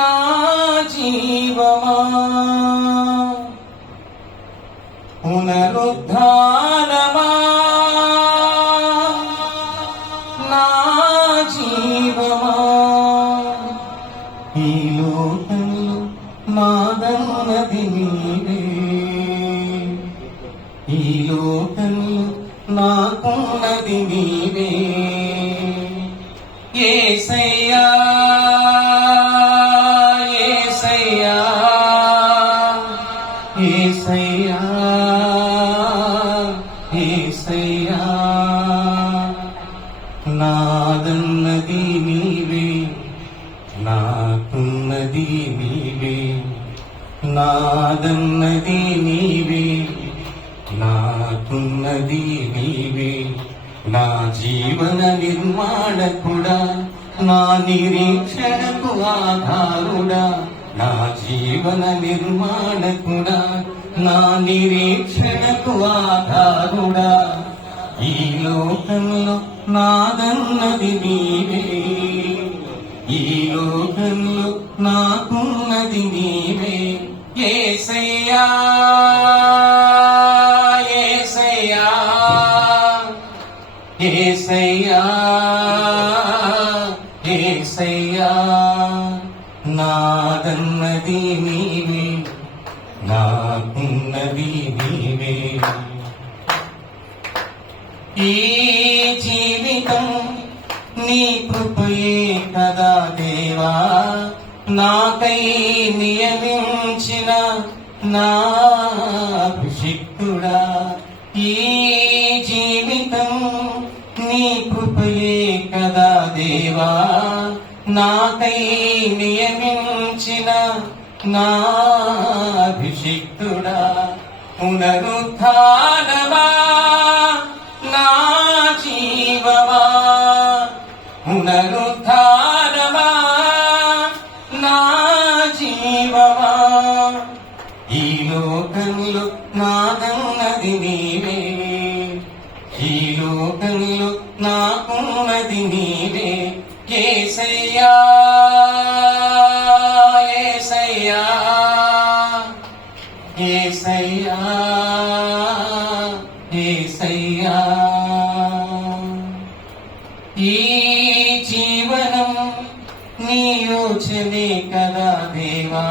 నా జీవమా పునరుద్ధానమా నా జీవమా ఈ లోకంలో నాదన్నది నీవే ఈ లోకంలో నాకున్నది నీవే యేసయ్యా యేసయ్యా యేసయ్యా యేసయ్యా నాదన్నది నీవే నాకున్నది నీవే నాదన్నది నీవే నాకున్నది నీవే నా జీవన నిర్మాణకుడా నా నిరీక్షణకు ఆధారుడా నా జీవన నిర్మాణకుడా నా నిరీక్షణకు ఆధారుడా ఈ లోకంలో నాదన్నది నీవే ఈ లోకంలో నాకున్నది నీవే యేసయ్యా యేసయ్యా యేసయ్యా యేసయ్యా నాదన్నది నీవే నాకున్నది నీవే ఈ జీవితం నీ కృపయే కదా దేవా నాకై నియమించిన నా అభిషిక్తుడా ఈ జీవితం నీ కృపయే కదా దేవా నాకై నియమించిన నా అభిషిక్తుడా పునరుద్ధానమా నా జీవమా పునరుద్ధానమా నా జీవమా ఈ లోకంలో నాదన్నది నీవే ఈ లోకంలో నాకున్నది నీవే యేసయ్యా యేసయ్యా యేసయ్యా యేసయ్యా ఈ జీవనం నీ యోచనే కదా దేవా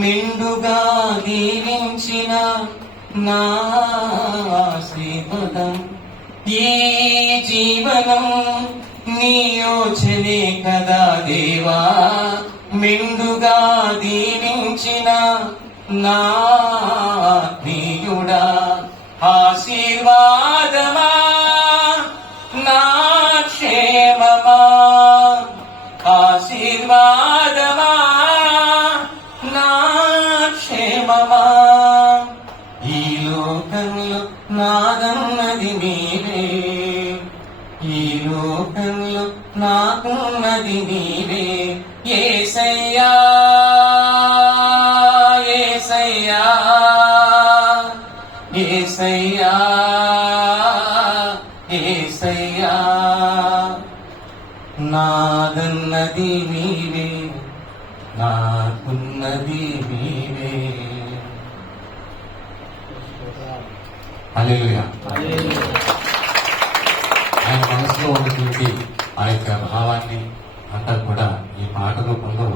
మెండుగా దీవించిన నా ఆశీర్వాదం ఈ జీవనం నీ యోచనే కదా దేవా మెండుగా దీవించిన నా ఆత్మీయుడా ఆశీర్వాదమా నా క్షేమమా ఆశీర్వాదమా నా క్షేమమా ఈ లోకంలో నాదన్నది నీవే ఈ లోకంలో నాకున్నది నీవే యేసయ్యా యేసయ్యా యేసయ్యా యేసయ్యా నాదన్నది నీవే నాకున్నది నీవే హల్లెలూయా. ఆయన మనసులో ఉన్నటువంటి ఆ యొక్క భావాన్ని అంతా కూడా ఈ పాట రూపంలో